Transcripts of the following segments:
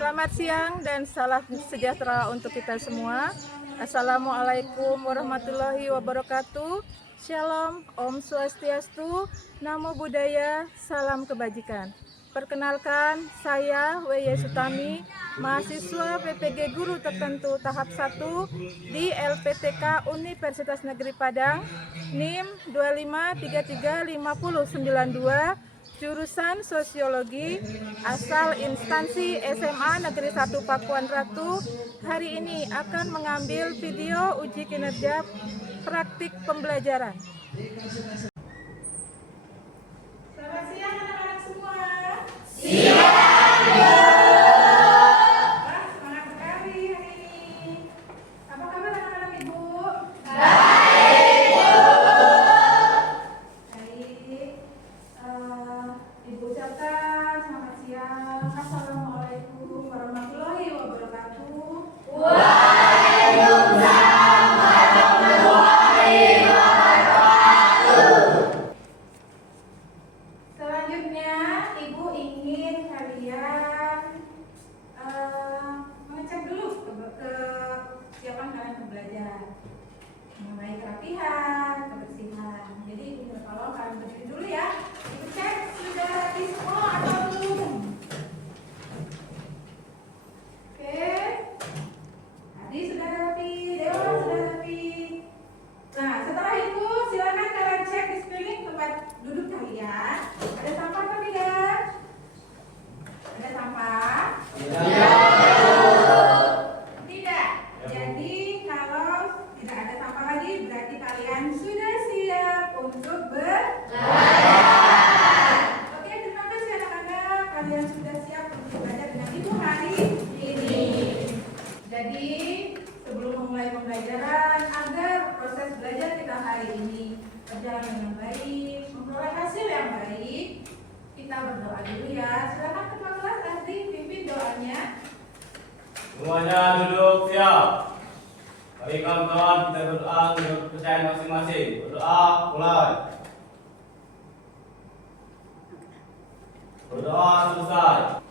Selamat siang dan salam sejahtera untuk kita semua. Assalamualaikum warahmatullahi wabarakatuh. Shalom, Om Swastiastu, Namo Buddhaya, salam kebajikan. Perkenalkan, saya W.Y. Sutami, mahasiswa PPG Guru Tertentu tahap 1 di LPTK Universitas Negeri Padang, NIM 25335092, jurusan Sosiologi, asal instansi SMA Negeri 1 Pakuan Ratu. Hari ini akan mengambil video uji kinerja praktik pembelajaran. Selamat siang anak-anak semua. Wah, semangat sekali hari ini. Apa kabar anak-anak Ibu? Ibu ucapkan selamat siang. Assalamualaikum warahmatullahi wabarakatuh. Waalaikumsalam warahmatullahi wabarakatuh. Selanjutnya, Ibu ingin kalian mengecek dulu kesiapan kalian untuk belajar, mengenai kerapihan, kebersihan. Jadi Ibu minta tolong kalian berdiri dulu ya. Ibu cek sudah rapi semua atau belum? Oke. Tadi sudah rapi, Dewa sudah rapi. Nah, setelah itu silakan kalian cek di sekeliling tempat duduk kalian. Ada sampah atau tidak? Ada sampah? Tidak. Jadi kalau tidak ada sampah lagi, berarti kalian sudah siap untuk Oke, terima kasih anak-anak. Kalian sudah siap untuk belajar dengan Ibu hari ini. Jadi, sebelum memulai pembelajaran, agar proses belajar kita hari ini berjalan dengan baik, memperoleh hasil yang baik, kita berdoa dulu ya. Silakan ketua kelas nanti pimpin doanya. Semuanya duduk siap. Mari kawan-kawan kita berdoa untuk kepercayaan masing-masing. Berdoa mulai. Berdoa selesai.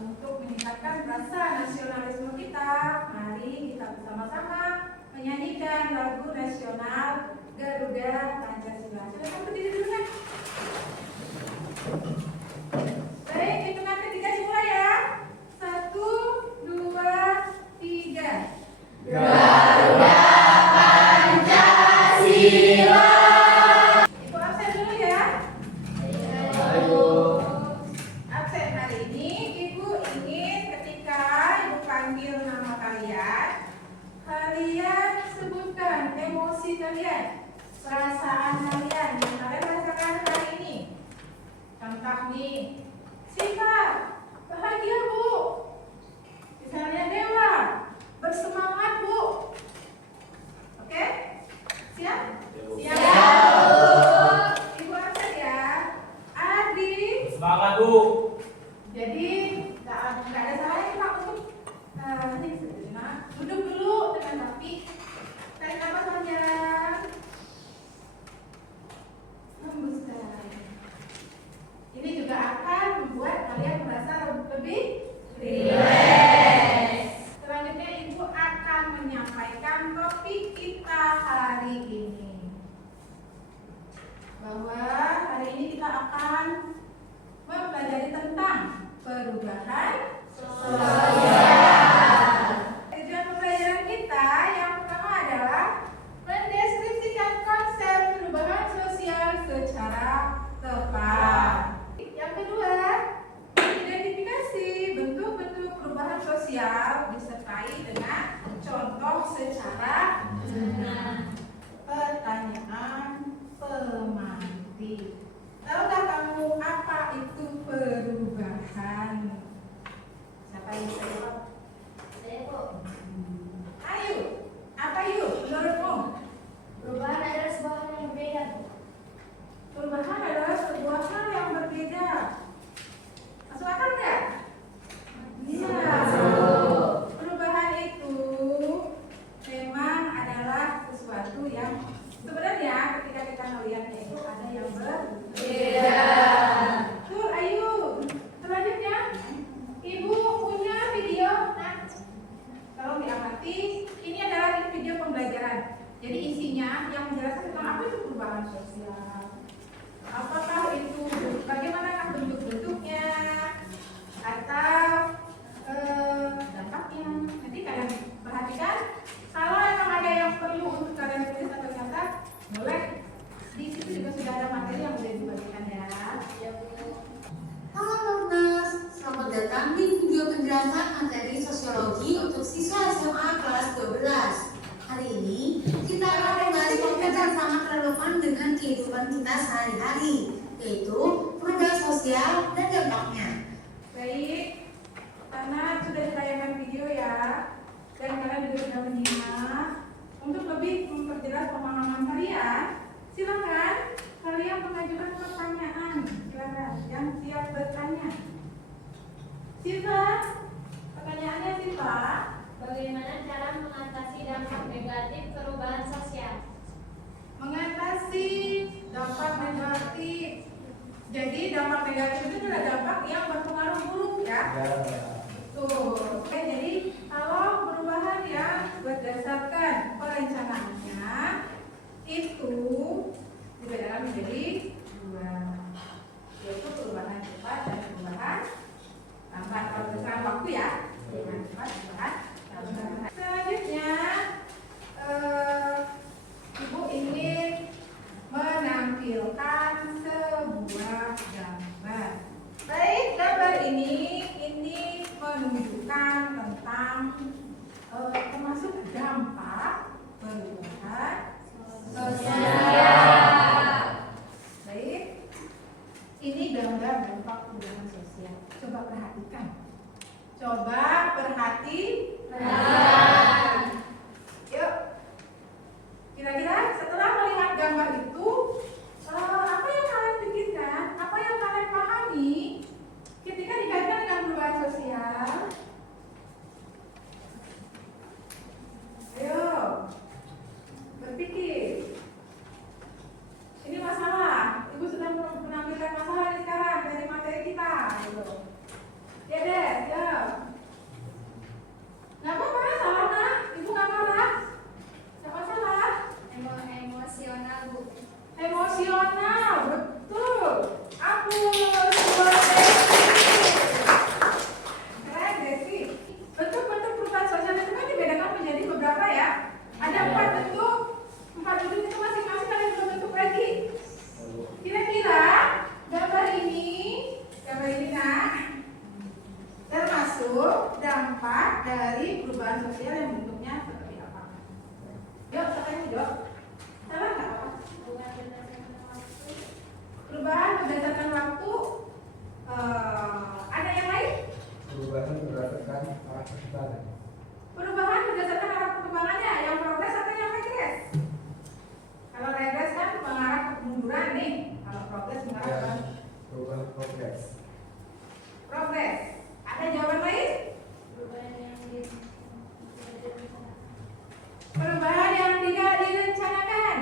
Untuk meningkatkan rasa nasionalisme kita, mari kita bersama-sama menyanyikan lagu nasional Garuda Pancasila. Silakan berdiri dulu ya. Baik, hitungan ketiga dimulai ya. 1, 2, 3. Garuda Pancasila. Ibu absen dulu ya. Absen hari ini, Ibu ingin ketika Ibu panggil nama kalian, kalian sebutkan emosi kalian, perasaan kalian yang kalian rasakan hari ini. Contoh nih, Siva, bahagia Bu. Misalnya Dewa, bersemangat Bu. Oke? Siap? Siap. Ibu absen ya. Adi. Semangat Bu. Jadi nggak ada salahnya Pak untuk ini duduk dulu dengan rapi, tarik nafas panjang, hembuskan. Ini juga akan membuat kalian merasa lebih rileks. Selanjutnya Ibu akan menyampaikan topik kita hari ini, bahwa hari ini kita akan mempelajari tentang perubahan sosial. Tujuan pembelajaran kita yang pertama adalah mendeskripsikan konsep perubahan sosial secara tepat. Yang kedua, identifikasi bentuk-bentuk perubahan sosial disertai dengan contoh secara pertanyaan pemantik. Tahukah kamu apa itu perubahan? Siapa yang bisa jawab? Saya Bu. Ayo, apa yuk menurutmu? Perubahan adalah sebuah hal yang berbeda Bu. Perubahan adalah sebuah hal yang berbeda. Masuk akal nggak? Iya. Perubahan itu memang adalah sesuatu yang sebenarnya ketika kita melihatnya itu ada yang berbeda. pembahasan materi sosiologi untuk siswa SMA kelas 12. Hari ini kita akan membahas topik yang sangat relevan dengan kehidupan kita sehari-hari, yaitu perubahan sosial dan dampaknya. Baik, karena sudah ditayangkan video ya, dan kalian juga sudah menyimak. Untuk lebih memperjelas pemahaman kalian, silakan kalian mengajukan pertanyaan. Silakan yang siap bertanya. Siva, pertanyaannya Siva. Bagaimana cara mengatasi dampak negatif perubahan sosial? Mengatasi dampak negatif. Jadi dampak negatif itu adalah dampak yang berpengaruh buruk ya. Tuh. Oke, jadi kalau perubahan yang berdasarkan perencanaannya itu dibedakan menjadi dua, yaitu perubahan cepat dan perubahan lambat. Kalau berdasarkan waktu ya, perubahan cepat, perubahan lambat. Selanjutnya, Ibu ingin menampilkan sebuah gambar. Baik, gambar ini menunjukkan tentang termasuk dampak perubahan sosial. Baik, ini gambar dampak perubahan sosial. Coba perhatikan. Coba perhatikan. Yuk. Kira-kira setelah melihat gambar itu, apa yang kalian pikirkan? Apa yang kalian pahami ketika dikaitkan dengan perubahan sosial? Ayo, berpikir. Ini masalah. Ibu sudah menampilkan masalah ini sekarang dari materi kita. Ya deh, ya. Nggak apa-apa, salah nah. Ibu nggak marah. Nggak masalah. Emosional, Bu. Emosional, betul. Aku buat keren Desi. Bentuk-bentuk perubahan sosial itu kan dibedakan menjadi beberapa ya. Ada 4 bentuk. 4 bentuk itu masing-masing ada 2 bentuk lagi. Kira-kira gambar ini nak, termasuk dampak dari perubahan sosial yang bentuknya seperti apa? Yuk, katanya yuk. Salah nggak apa? Perubahan berdasarkan waktu. Ada yang lain? Perubahan berdasarkan arah perkembangan. Perubahan berdasarkan arah perkembangannya, yang progres atau yang regres? Kalau regres kan mengarah ke kemunduran nih. Kalau progres mengarah ke Perubahan progres. progres. Ada jawaban lain? Perubahan yang tidak direncanakan.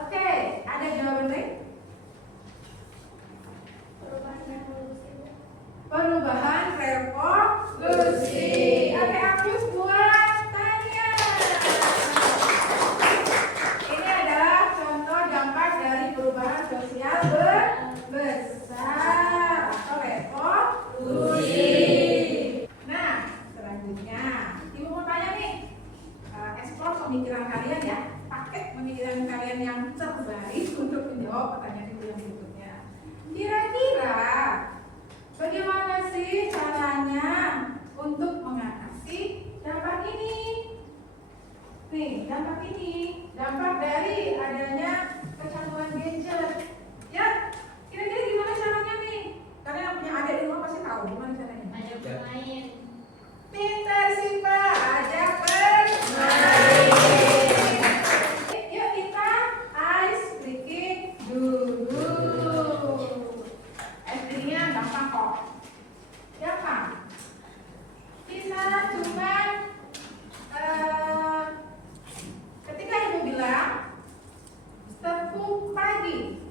Oke, ada jawaban lain? Perubahan revolusi. Oke, Agus buat tanya. Ini adalah contoh dampak dari perubahan sosial besar atau revolusi. Nah, selanjutnya Ibu mau tanya nih, eksplor pemikiran kalian ya, pakai pemikiran kalian yang terbaik untuk menjawab pertanyaan Ibu yang berikutnya. Kira-kira bagaimana sih caranya untuk mengatasi dampak ini? Nih, dampak ini, dampak dari adanya kecanduan gadget. Ya, kira-kira gimana caranya nih? Karena yang punya adik di rumah pasti tahu gimana caranya. Ajak bermain. Pintar sih Pak, ajak bermain. Yuk kita ice breaking dulu. Ice breakingnya gampang kok. Gampang. Kita cuma ketika Ibu bilang tepuk pagi,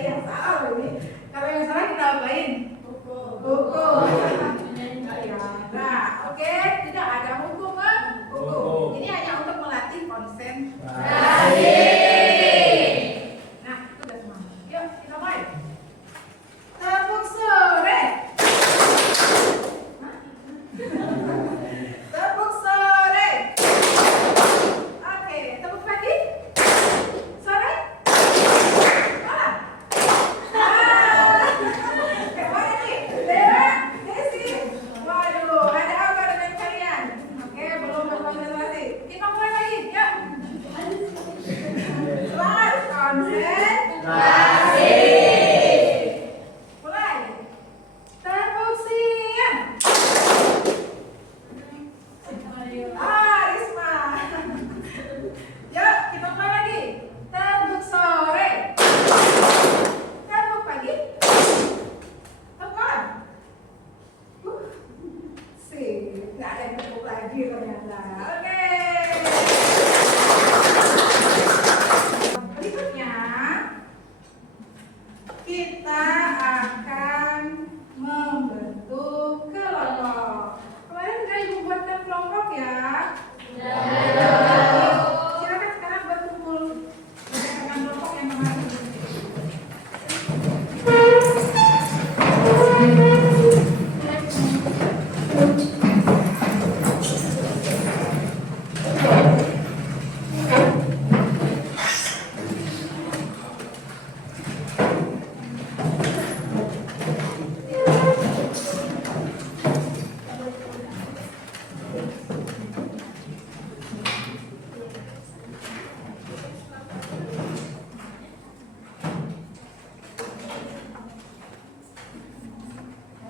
yang salah loh ini. Kalau yang salah kita apain? Buku. Nah, oke, tidak ada hukum kan? Buku. Ini hanya untuk melatih konsentrasi. Nah, itu udah semua. Yuk, kita mulai. Tepuk sore. Hah? Tepuk sore. Oke, tepuk pagi. Sore. Malam. Kemana nih? Dewa, Desi. Waduh, ada apa dengan kalian? Oke, belum berkonsentrasi. Kita mulai lagi, yuk. Selamat konsentrasi. Mulai. Tepuk siang. Risma. Yuk, kita mulai lagi. Tepuk sore. Tepuk pagi. Tepuk malam. Sih, nggak ada yang tepuk lagi ternyata. Oke. Berikutnya kita akan membentuk kelompok. Kemarin udah ibu buatkan kelompok ya. Silakan sekarang berkumpul berdasarkan kelompok yang kemarin.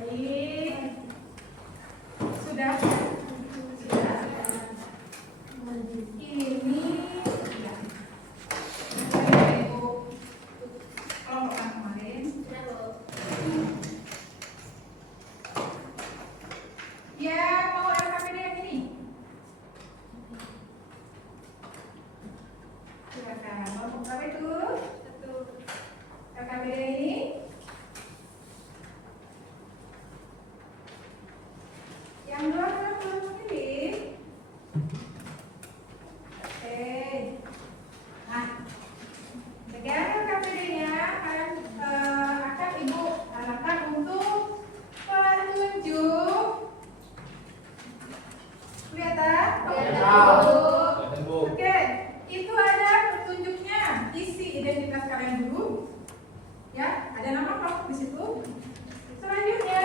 Baik. Sudah. Sudah. Ini ya. Ibu kelompok yang kemarin. Ya, mau LKPD yang ini. Silakan. Kelompok apa itu? LKPD ini. Yang dua adalah kelompok ini. Oke. Nah, dengan LKPD-nya kalian akan ibu arahkan untuk penunjuk. Kelihatan? Kelihatan, Bu. Oke, itu ada petunjuknya. Isi identitas kalian dulu. Ya, ada nama kelompok di situ. Selanjutnya,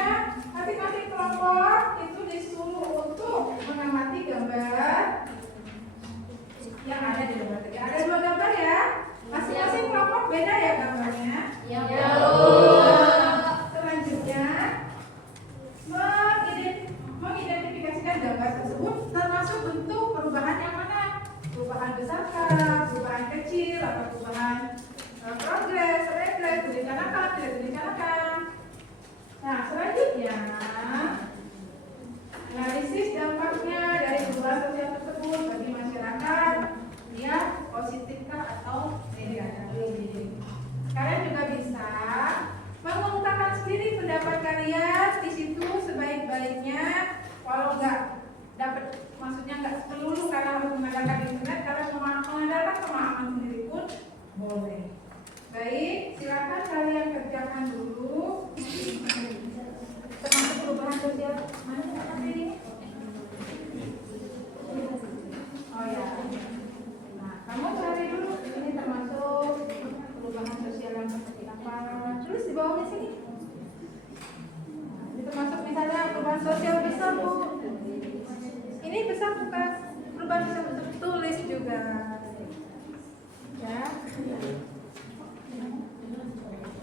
masing-masing kelompok itu disuruh untuk mengamati gambar yang ada di lembar 3. Ada 2 gambar ya. Masing-masing kelompok beda ya gambarnya. Selanjutnya, mengidentifikasikan gambar tersebut termasuk bentuk perubahan yang mana? Perubahan besarkah, perubahan kecil, atau perubahan progres, regres, direncanakan, tidak direncanakan. Nah, selanjutnya analisis dampaknya dari perubahan sosial tersebut bagi masyarakat, ya positifkah atau negatif. Kalian juga bisa mengungkapkan sendiri pendapat kalian di situ sebaik-baiknya. Kalau nggak dapat, maksudnya nggak melulu karena harus mengandalkan internet, kalian mengandalkan pemahaman sendiri pun boleh. Baik, silakan kalian kerjakan dulu. Termasuk perubahan sosial mana yang ini? Oh ya. Nah, kamu cari dulu ini termasuk perubahan sosial yang seperti apa. Terus di bawahnya sini. Ini termasuk misalnya perubahan sosial besar, Bu. Ini besar bukan perubahan sosial bentuk tulis juga. Ya.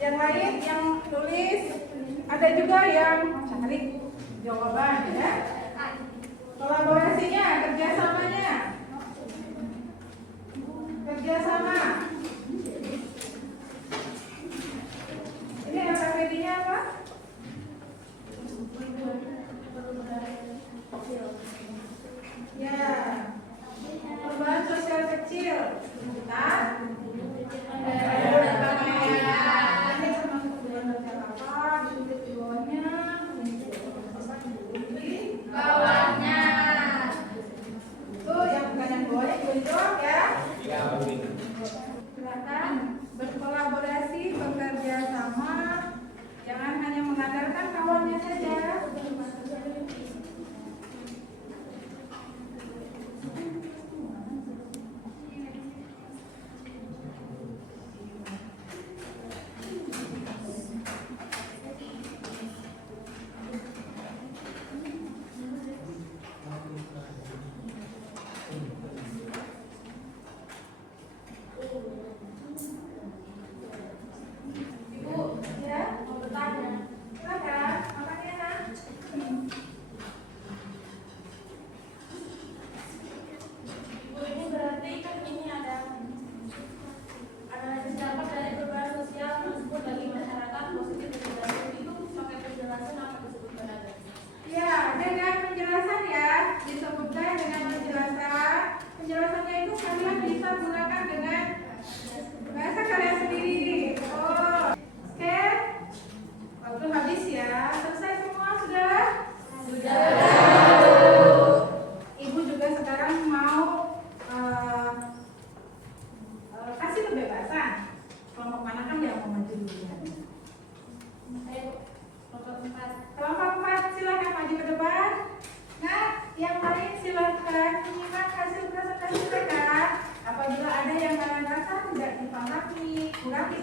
Yang lain yang tulis, ada juga yang cari jawaban ya. Kolaborasinya, kerjasamanya. Kerjasama. Ini LKPD-nya apa? Ya. Perubahan sosial kecil. Bentar.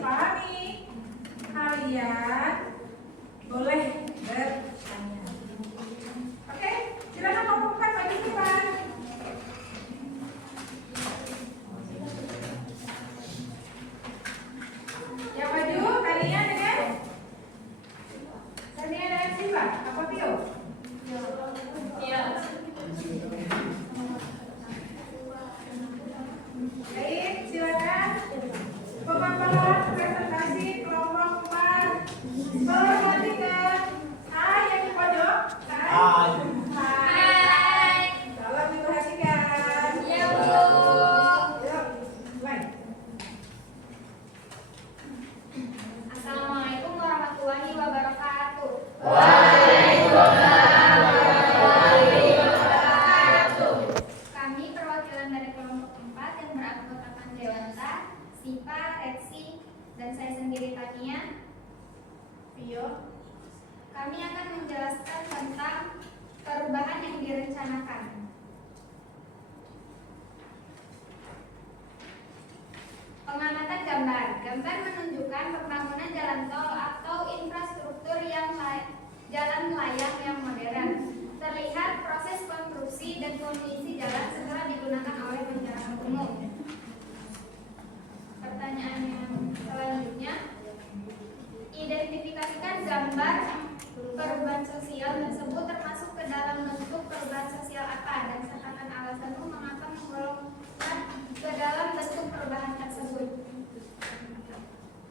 dipahami? Kalian boleh bertanya. Oke, silakan kelompok 4 maju ke depan. Yang maju kalian dengan siapa? Apa Tio? Iya. Baik, silakan. Pemaparan presentasi kelompok 4. Perhatikan. Hai yang di pojok. Hai. Hai. Tolong diperhatikan. Iya, Bu. Yuk, mulai. Assalamualaikum warahmatullahi wabarakatuh. Kami perwakilan dari kelompok 4 yang beranggotakan Dewanta, Sipa, Reksi, dan saya sendiri Tania. Vio. Kami akan menjelaskan tentang perubahan yang direncanakan. Pengamatan gambar. Gambar menunjukkan pembangunan jalan tol atau infrastruktur jalan layang yang modern. Terlihat proses konstruksi dan kondisi jalan setelah digunakan oleh masyarakat umum. Pertanyaan yang selanjutnya, identifikasikan gambar perubahan sosial tersebut termasuk ke dalam bentuk perubahan sosial apa dan sertakan alasanmu mengapa menggolongkan ke dalam bentuk perubahan tersebut.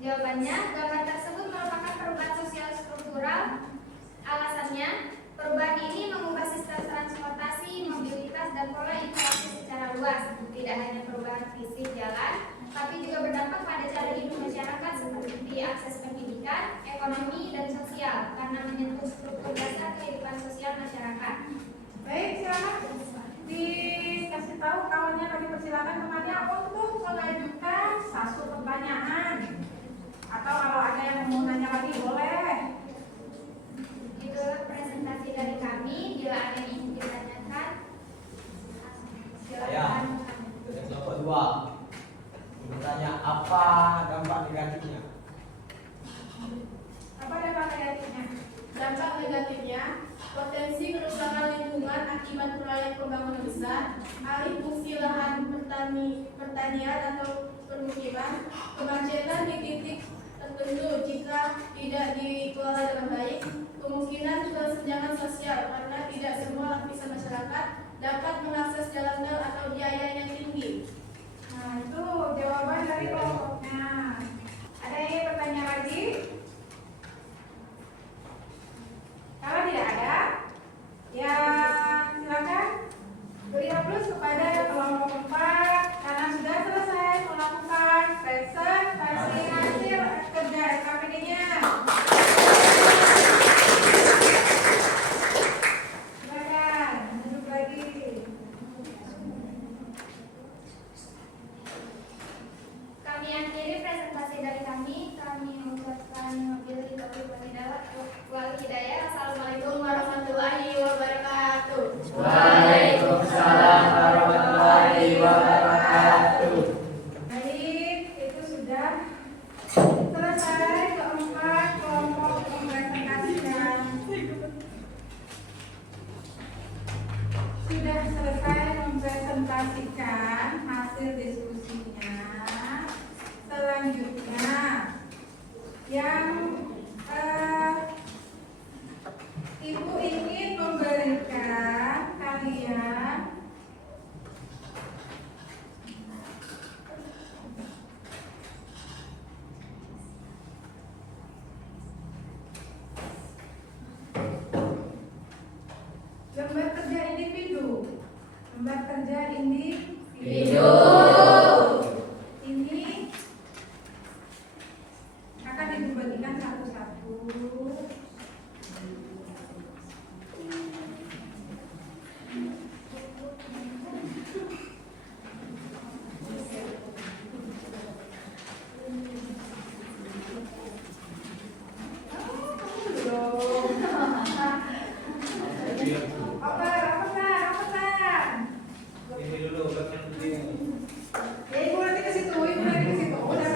Jawabannya, gambar tersebut merupakan perubahan sosial struktural. Alasannya, perubahan ini mengubah sistem transportasi, mobilitas, dan pola interaksi secara luas. Tidak hanya perubahan fisik jalan, tapi juga berdampak pada cara hidup masyarakat seperti akses pendidikan, ekonomi, dan sosial karena menyentuh struktur dasar kehidupan sosial masyarakat. Baik, silakan dikasih tahu kawannya lagi, persilakan temannya untuk mengajukan satu pertanyaan. Atau kalau ada yang mau nanya lagi boleh. Itulah presentasi dari kami. Bila ada yang ingin ditanyakan, silakan. Dari kelompok 2. Bertanya apa dampak negatifnya? Apa dampak negatifnya? Dampak negatifnya, potensi kerusakan lingkungan akibat proyek pembangunan besar, alih fungsi lahan pertanian atau permukiman, kemacetan di titik tertentu jika tidak dikelola dengan baik, kemungkinan kesenjangan sosial karena tidak semua lapisan masyarakat dapat mengakses jalan tol atau biaya yang tinggi. Nah, itu jawaban dari kelompoknya. Ada yang ingin bertanya lagi? Kalau tidak ada, ya silakan beri aplaus kepada kelompok 4 karena sudah selesai melakukan presentasi hasil kerja SKPD-nya. Silakan duduk lagi. Kami akhiri presentasi dari kami. Kami mengucapkan wal hidayah. Assalamualaikum warahmatullahi wabarakatuh. Waalaikumsalam warahmatullahi wabarakatuh. Baik, itu sudah selesai keempat kelompok mempresentasikan. Sudah selesai mempresentasikan hasil diskusinya. Selanjutnya yang Ibu ingin memberikan kalian lembar kerja individu. Lembar kerja individu. Ini akan dibagikan satu-satu. Ini dulu belakang begini. Ya, ibu nanti ke situ, ibu nanti ke situ. Udah,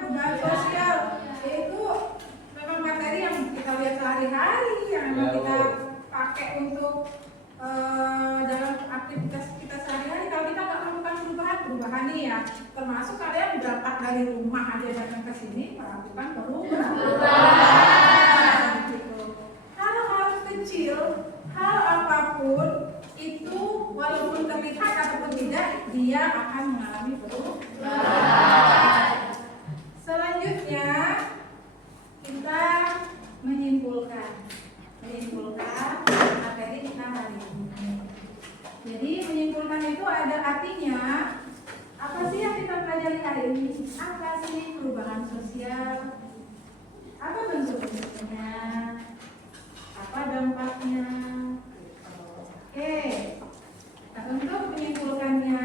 perubahan sosial, yaitu memang materi yang kita lihat sehari-hari, yang memang kita pakai untuk dalam aktivitas kita sehari-hari. Kalau kita nggak melakukan perubahan nih ya, termasuk kalian berangkat dari rumah aja datang ke sini melakukan perubahan. Gitu. Hal-hal kecil, hal apapun itu walaupun terlihat ataupun tidak, dia akan mengalami perubahan. Selanjutnya kita menyimpulkan materi kita hari ini. Jadi menyimpulkan itu ada artinya, apa sih yang kita pelajari hari ini? Apa sih perubahan sosial? Apa bentuk-bentuknya? Apa dampaknya? Oke. Nah, untuk menyimpulkannya,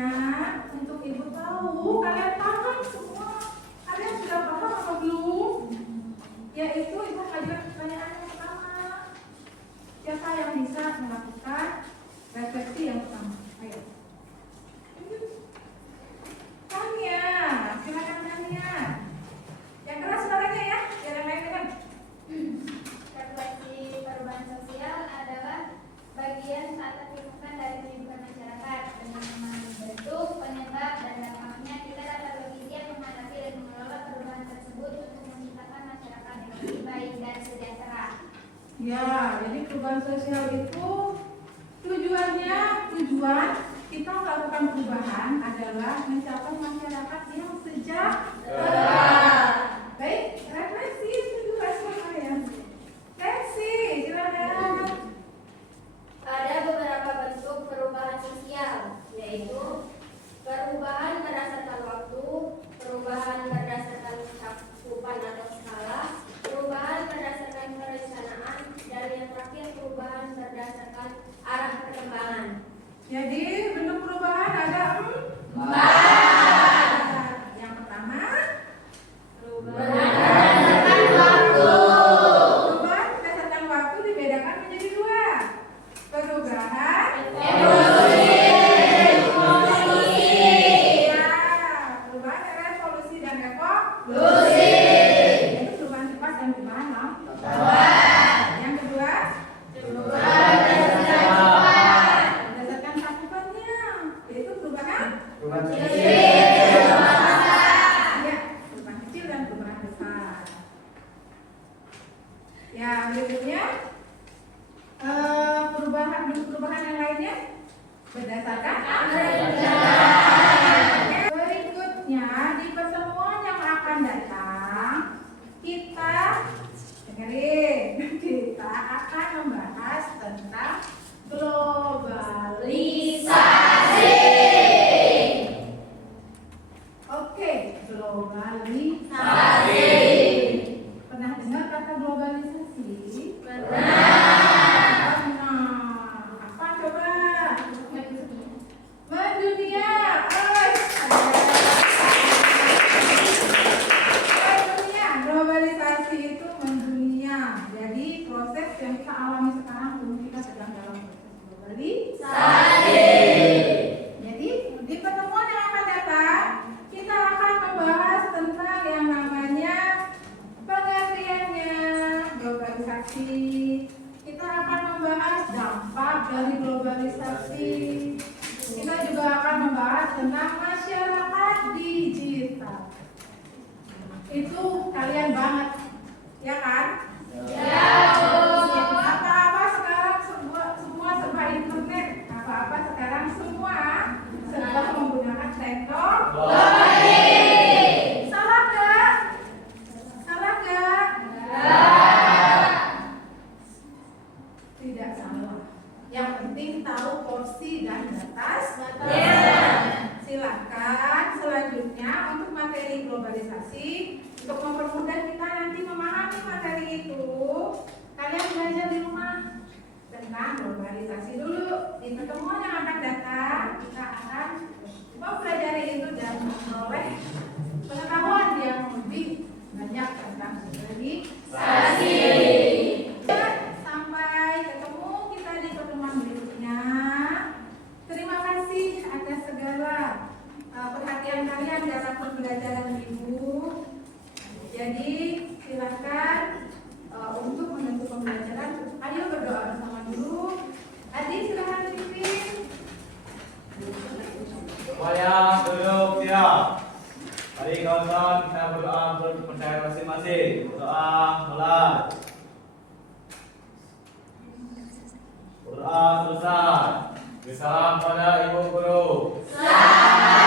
untuk ibu tahu, kalian paham semua? Kalian sudah paham apa belum? Yaitu ibu mengajukan pertanyaan yang pertama. Siapa yang bisa melakukan refleksi yang pertama? Ayo. Tanya, silakan tanya. Yang keras suaranya ya, biar yang lain dengar. Refleksi perubahan sosial adalah bagian tak terpisahkan dari kehidupan masyarakat dengan memahami bentuk, penyebab, dan dampaknya. Kita dapat berpikir, menghadapi dan mengelola perubahan tersebut untuk menciptakan masyarakat yang lebih baik dan sejahtera. Ya, jadi perubahan sosial itu tujuan kita melakukan perubahan adalah mencapai masyarakat yang sejahtera. Baik, refleksi itu semua ya. Refleksi, silakan. Ada beberapa bentuk perubahan sosial, yaitu perubahan berdasarkan waktu, perubahan berdasarkan cakupan atau skala, perubahan berdasarkan perencanaan, dan yang terakhir perubahan berdasarkan arah perkembangan. Jadi bentuk perubahan ada 4. Yang pertama, Perubahan berdasarkan waktu. perubahan berdasarkan waktu dibedakan menjadi 2. Perubahan Evolusi. ya, perubahan revolusi dan Lusi. itu perubahan cepat dan perubahan lambat. Yang kedua, Perubahan berdasarkan berdasarkan cakupannya, yaitu perubahan ya, perubahan kecil dan perubahan besar. Ya, berikutnya perubahan yang lainnya berdasarkan berikutnya di pertemuan yang akan datang kita dengerin, kita akan membahas tentang globalisasi. Oke, globalisasi. Pernah dengar kata globalisasi? Pernah. Apa coba? Mendunia. Mendunia. Globalisasi itu mendunia. Jadi proses yang kita alami sekarang belum kita sedang dalam proses globalisasi. Jadi di pertemuan yang akan datang kita akan membahas tentang yang namanya pengertiannya globalisasi. Kita akan membahas dampak dari globalisasi. Kita juga akan membahas tentang masyarakat digital. Itu kalian banget, ya kan? Apa-apa sekarang semua serba internet. Apa-apa sekarang semua serba menggunakan teknologi. Salah nggak? Salah nggak? Tidak salah. Yang penting tahu porsi dan batasnya. Silakan selanjutnya untuk materi globalisasi, untuk mempermudah kita nanti memahami materi itu, kalian belajar di rumah tentang globalisasi dulu. Di pertemuan yang akan datang kita akan mempelajari itu dan memperoleh pengetahuan yang lebih banyak tentang globalisasi. Sampai ketemu kita di pertemuan berikutnya. Terima kasih atas segala perhatian kalian dalam pembelajaran ibu. Mari kawan-kawan kita berdoa menurut kepercayaan masing-masing. Doa mulai. Berdoa selesai. Salam pada ibu guru. Salam.